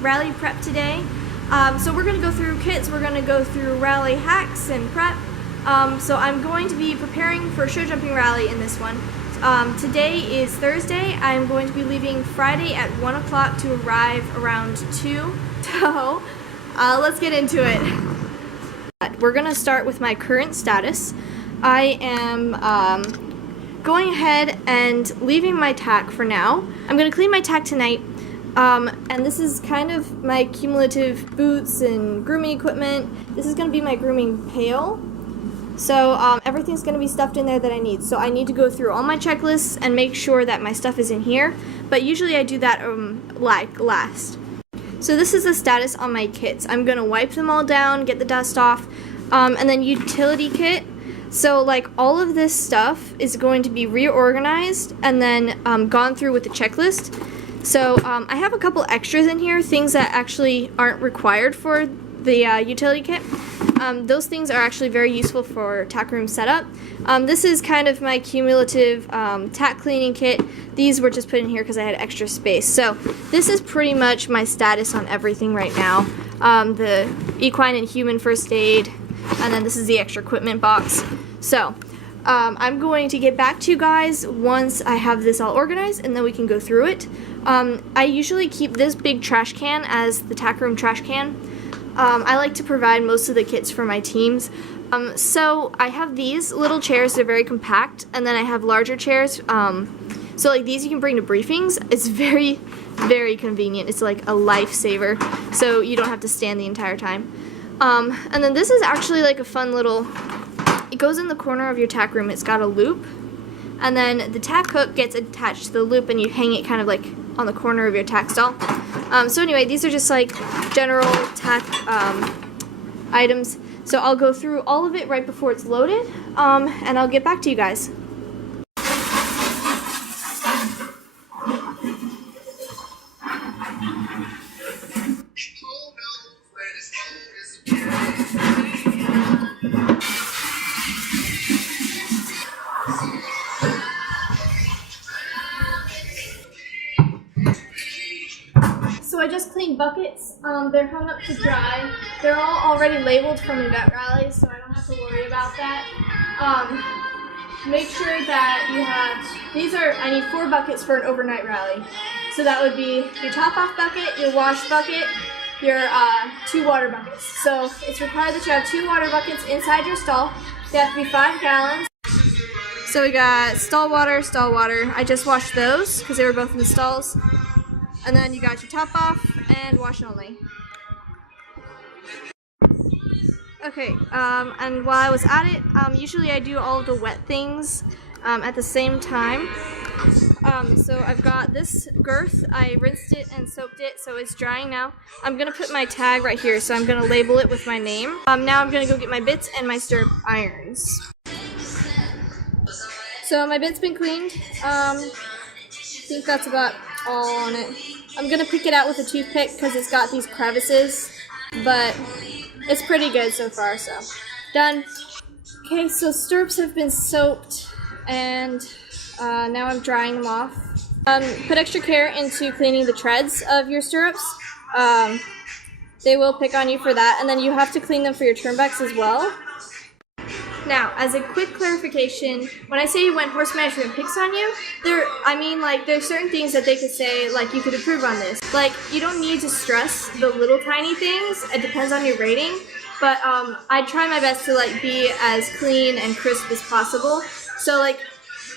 rally prep today. So we're going to go through kits, we're going to go through rally hacks and prep. So I'm going to be preparing for show jumping rally in this one. Today is Thursday. I'm going to be leaving Friday at 1 o'clock to arrive around 2. So let's get into it. We're going to start with my current status. I am going ahead and leaving my tack for now. I'm going to clean my tack tonight. And this is kind of my cumulative boots and grooming equipment. This is going to be my grooming pail. So everything's going to be stuffed in there that I need. So I need to go through all my checklists and make sure that my stuff is in here. But usually I do that last. So this is the status on my kits. I'm going to wipe them all down, get the dust off, and then utility kit. So like all of this stuff is going to be reorganized and then gone through with the checklist. So I have a couple extras in here, things that actually aren't required for the utility kit. Those things are actually very useful for tack room setup. This is kind of my cumulative tack cleaning kit. These were just put in here because I had extra space. So this is pretty much my status on everything right now. The equine and human first aid, and then this is the extra equipment box. So I'm going to get back to you guys once I have this all organized, and then we can go through it. I usually keep this big trash can as the tack room trash can. I like to provide most of the kits for my teams. So I have these little chairs, they're very compact, and then I have larger chairs. So like these you can bring to briefings. It's very, very convenient. It's like a lifesaver, so you don't have to stand the entire time. And then this is actually like a fun little, it goes in the corner of your tack room. It's got a loop, and then the tack hook gets attached to the loop, and you hang it kind of like on the corner of your tack stall. So anyway, these are just like general tack items. So I'll go through all of it right before it's loaded, and I'll get back to you guys. So I just cleaned buckets. They're hung up to dry. They're all already labeled from event rallies, so I don't have to worry about that. Make sure that you have, I need 4 buckets for an overnight rally. So that would be your top off bucket, your wash bucket, your 2 water buckets. So it's required that you have 2 water buckets inside your stall. They have to be 5 gallons. So we got stall water. I just washed those because they were both in the stalls. And then you got your top off and wash only. Okay, and while I was at it, usually I do all of the wet things at the same time. So I've got this girth. I rinsed it and soaked it, so it's drying now. I'm going to put my tag right here, so I'm going to label it with my name. Now I'm going to go get my bits and my stirrup irons. So my bit's been cleaned. I think that's about all on it. I'm going to pick it out with a toothpick because it's got these crevices, but it's pretty good so far, so done. Okay, so stirrups have been soaked, and now I'm drying them off. Put extra care into cleaning the treads of your stirrups. They will pick on you for that, and then you have to clean them for your turnbacks as well. Now, as a quick clarification, when I say when horse management picks on you, there's certain things that they could say, like, you could improve on this. Like, you don't need to stress the little tiny things. It depends on your rating. But I try my best to, like, be as clean and crisp as possible. So, like,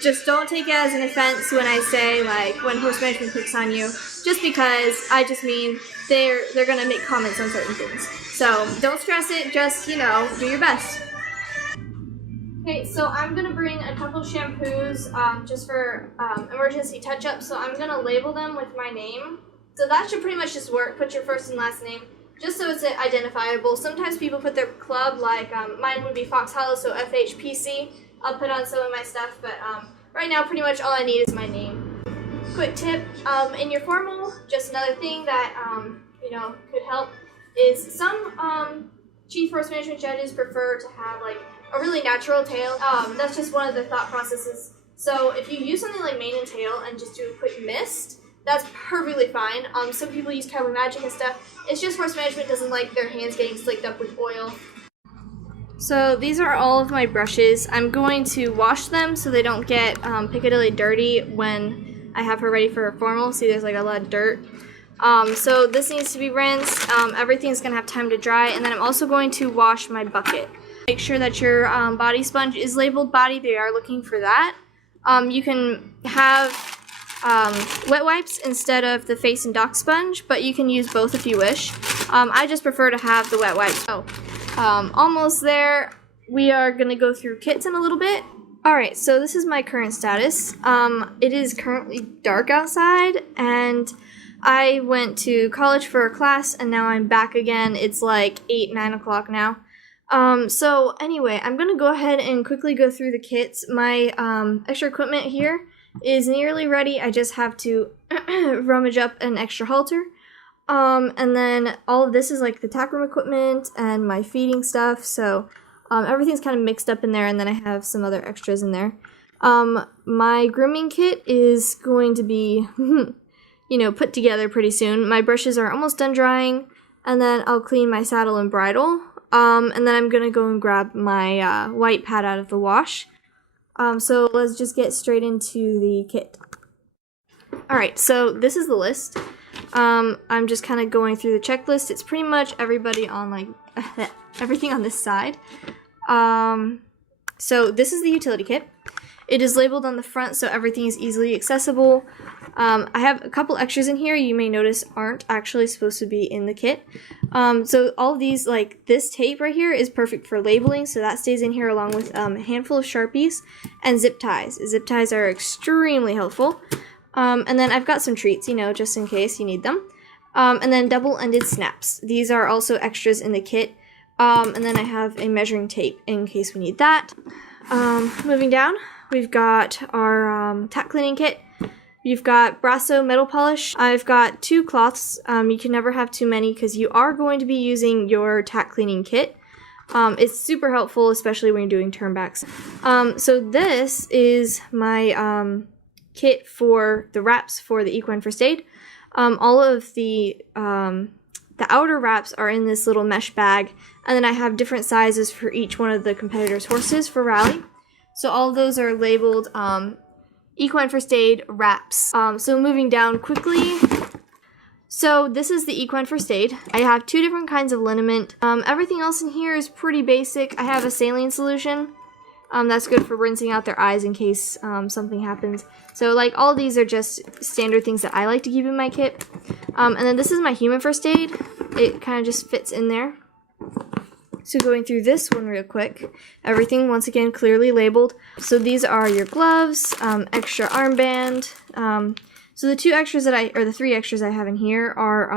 just don't take it as an offense when I say, like, when horse management picks on you. Just because I just mean they're going to make comments on certain things. So, don't stress it. Just, do your best. Okay, so I'm going to bring a couple shampoos just for emergency touch-ups, so I'm going to label them with my name. So that should pretty much just work. Put your first and last name, just so it's identifiable. Sometimes people put their club, like mine would be Fox Hollow, so FHPC. I'll put on some of my stuff, but right now pretty much all I need is my name. Quick tip, in your formal, just another thing that could help is some chief horse management judges prefer to have like a really natural tail. That's just one of the thought processes. So if you use something like mane and tail and just do a quick mist, that's perfectly fine. Some people use cowboy magic and stuff. It's just horse management doesn't like their hands getting slicked up with oil. So these are all of my brushes. I'm going to wash them so they don't get Piccadilly dirty when I have her ready for her formal. See, there's like a lot of dirt. So this needs to be rinsed. Everything's going to have time to dry. And then I'm also going to wash my bucket. Make sure that your body sponge is labeled body. They are looking for that. You can have wet wipes instead of the face and dock sponge, but you can use both if you wish. I just prefer to have the wet wipes. So, almost there. We are going to go through kits in a little bit. Alright, so this is my current status. It is currently dark outside, and I went to college for a class, and now I'm back again. It's like 8, 9 o'clock now. So anyway, I'm going to go ahead and quickly go through the kits. My extra equipment here is nearly ready. I just have to rummage up an extra halter. And then all of this is like the tack room equipment and my feeding stuff, so everything's kind of mixed up in there, and then I have some other extras in there. My grooming kit is going to be, put together pretty soon. My brushes are almost done drying, and then I'll clean my saddle and bridle, and then I'm gonna go and grab my white pad out of the wash. So let's just get straight into the kit. Alright, so this is the list. I'm just kind of going through the checklist. It's pretty much everybody on like everything on this side. So this is the utility kit. It is labeled on the front so everything is easily accessible. I have a couple extras in here you may notice aren't actually supposed to be in the kit. So all of these, like this tape right here, is perfect for labeling, so that stays in here along with a handful of Sharpies and zip ties. Zip ties are extremely helpful. And then I've got some treats, just in case you need them. And then double-ended snaps. These are also extras in the kit. And then I have a measuring tape in case we need that. Moving down, we've got our tack cleaning kit. You've got Brasso metal polish. I've got 2 cloths. You can never have too many because you are going to be using your tack cleaning kit. It's super helpful, especially when you're doing turnbacks. So this is my kit for the wraps for the equine first aid. All of the outer wraps are in this little mesh bag, and then I have different sizes for each one of the competitors' horses for rally. So all of those are labeled equine first aid wraps. So moving down quickly. So this is the equine first aid. I have 2 different kinds of liniment. Everything else in here is pretty basic. I have a saline solution. That's good for rinsing out their eyes in case something happens. So like all these are just standard things that I like to keep in my kit. And then this is my human first aid. It kind of just fits in there. So going through this one real quick. Everything once again clearly labeled. So these are your gloves, extra armband. So the 2 extras the 3 extras I have in here are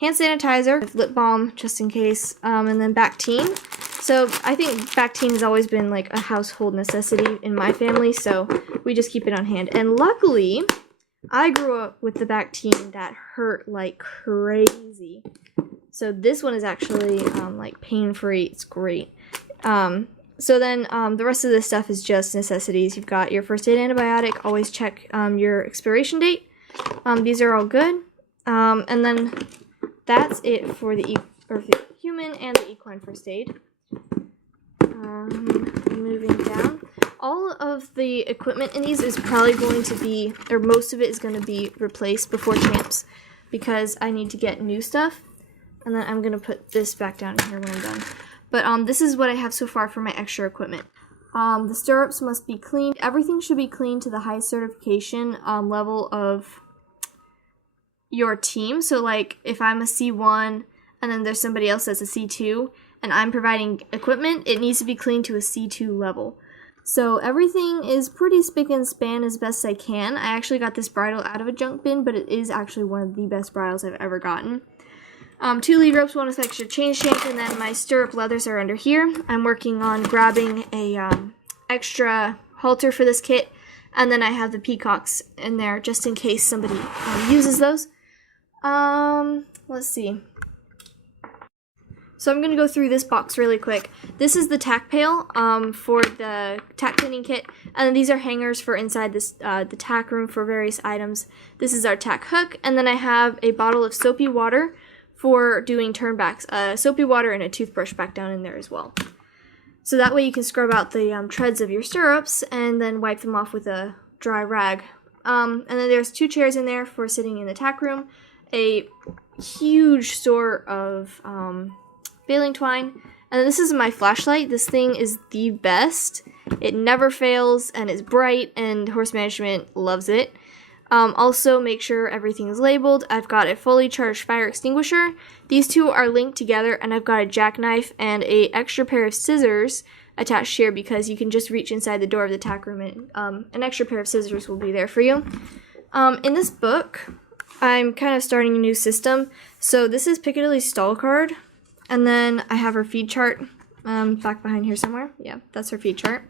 hand sanitizer, lip balm just in case, and then Bactine. So I think Bactine has always been like a household necessity in my family, so we just keep it on hand. And luckily, I grew up with the Bactine that hurt like crazy. So this one is actually like pain-free. It's great. So then the rest of this stuff is just necessities. You've got your first aid antibiotic. Always check your expiration date. These are all good. And then that's it for the human and the equine first aid. Moving down, all of the equipment in these is probably going to be, or most of it is going to be replaced before champs because I need to get new stuff. And then I'm going to put this back down here when I'm done. But this is what I have so far for my extra equipment. The stirrups must be cleaned. Everything should be cleaned to the highest certification level of your team. So like if I'm a C1 and then there's somebody else that's a C2 and I'm providing equipment, it needs to be cleaned to a C2 level. So everything is pretty spick and span as best I can. I actually got this bridle out of a junk bin, but it is actually one of the best bridles I've ever gotten. 2 lead ropes, 1 with extra chain shank, and then my stirrup leathers are under here. I'm working on grabbing a extra halter for this kit, and then I have the peacocks in there just in case somebody uses those. Let's see. So I'm going to go through this box really quick. This is the tack pail for the tack cleaning kit, and then these are hangers for inside this the tack room for various items. This is our tack hook, and then I have a bottle of soapy water for doing turnbacks. Soapy water and a toothbrush back down in there as well. So that way you can scrub out the treads of your stirrups and then wipe them off with a dry rag. And then there's 2 chairs in there for sitting in the tack room, a huge store of baling twine, and this is my flashlight. This thing is the best. It never fails and is bright, and horse management loves it. Also, make sure everything is labeled. I've got a fully charged fire extinguisher. These 2 are linked together, and I've got a jackknife and a extra pair of scissors attached here because you can just reach inside the door of the tack room and an extra pair of scissors will be there for you. In this book, I'm kind of starting a new system. So this is Piccadilly's stall card, and then I have her feed chart back behind here somewhere. Yeah, that's her feed chart.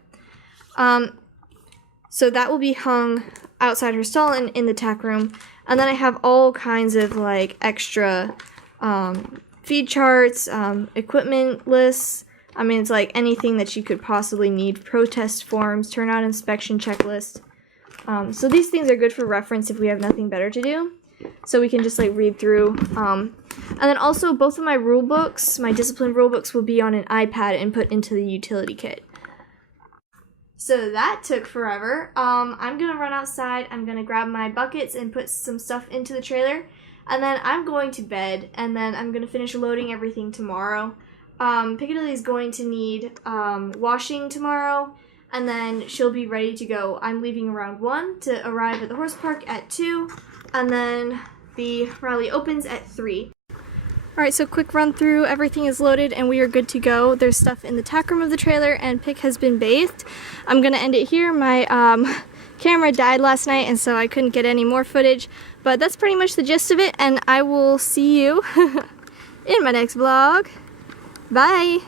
So that will be hung outside her stall and in the tack room. And then I have all kinds of like extra feed charts, equipment lists. I mean, it's like anything that you could possibly need. Protest forms, turnout inspection checklist. So these things are good for reference if we have nothing better to do. So we can just like read through. And then also both of my rule books, my discipline rule books, will be on an iPad and put into the utility kit. So that took forever. I'm going to run outside, I'm going to grab my buckets and put some stuff into the trailer, and then I'm going to bed, and then I'm going to finish loading everything tomorrow. Piccadilly is going to need washing tomorrow, and then she'll be ready to go. I'm leaving around 1 to arrive at the horse park at 2, and then the rally opens at 3. Alright, so quick run through. Everything is loaded and we are good to go. There's stuff in the tack room of the trailer and Pick has been bathed. I'm going to end it here. My camera died last night and so I couldn't get any more footage. But that's pretty much the gist of it, and I will see you in my next vlog. Bye!